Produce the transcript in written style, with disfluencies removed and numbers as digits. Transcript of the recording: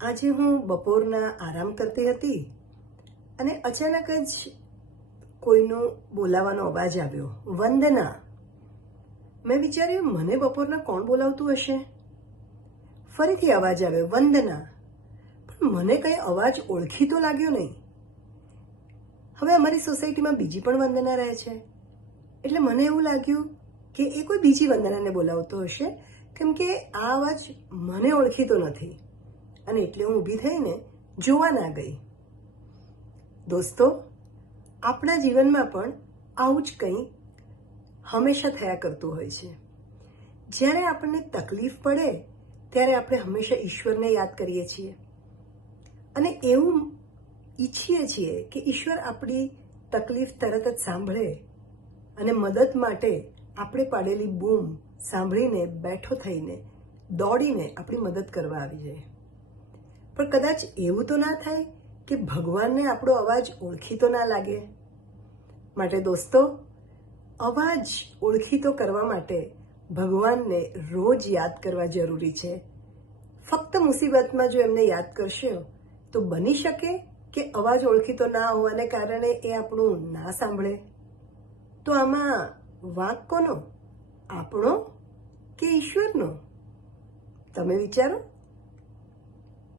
આજે હું બપોરના આરામ કરતી હતી અને અચાનક જ કોઈનો બોલાવાનો અવાજ આવ્યો, વંદના. મેં વિચાર્યું મને બપોરના કોણ બોલાવતું હશે. ફરીથી અવાજ આવ્યો, વંદના. પણ મને કંઈ અવાજ ઓળખીતો લાગ્યો નહીં. હવે અમારી સોસાયટીમાં બીજી પણ વંદના રહે છે, એટલે મને એવું લાગ્યું કે એ કોઈ બીજી વંદનાને બોલાવતો હશે, કેમ કે આ અવાજ મને ઓળખીતો નથી. અને એટલે હું ઊભી થઈને જોવા ના ગઈ. દોસ્તો, આપણા જીવનમાં પણ આવું જ કંઈ હંમેશા થયા કરતું હોય છે. જ્યારે આપણને તકલીફ પડે ત્યારે આપણે હંમેશા ઈશ્વરને યાદ કરીએ છીએ અને એવું ઈચ્છીએ છીએ કે ઈશ્વર આપણી તકલીફ તરત જ સાંભળે અને મદદ માટે આપણે પાડેલી બૂમ સાંભળીને બેઠો થઈને દોડીને આપણી મદદ કરવા આવી જાય. પણ કદાચ એવું તો ના થાય કે ભગવાનને આપણો અવાજ ઓળખીતો ના લાગે. માટે દોસ્તો, અવાજ ઓળખીતો કરવા માટે ભગવાનને રોજ યાદ કરવા જરૂરી છે. ફક્ત મુસીબતમાં જો એમને યાદ કરશો તો બની શકે કે અવાજ ઓળખીતો ના હોવાને કારણે એ આપણું ના સાંભળે. તો આમાં વાંક કોનો? આપણો કે ઈશ્વરનો? તમે વિચારો.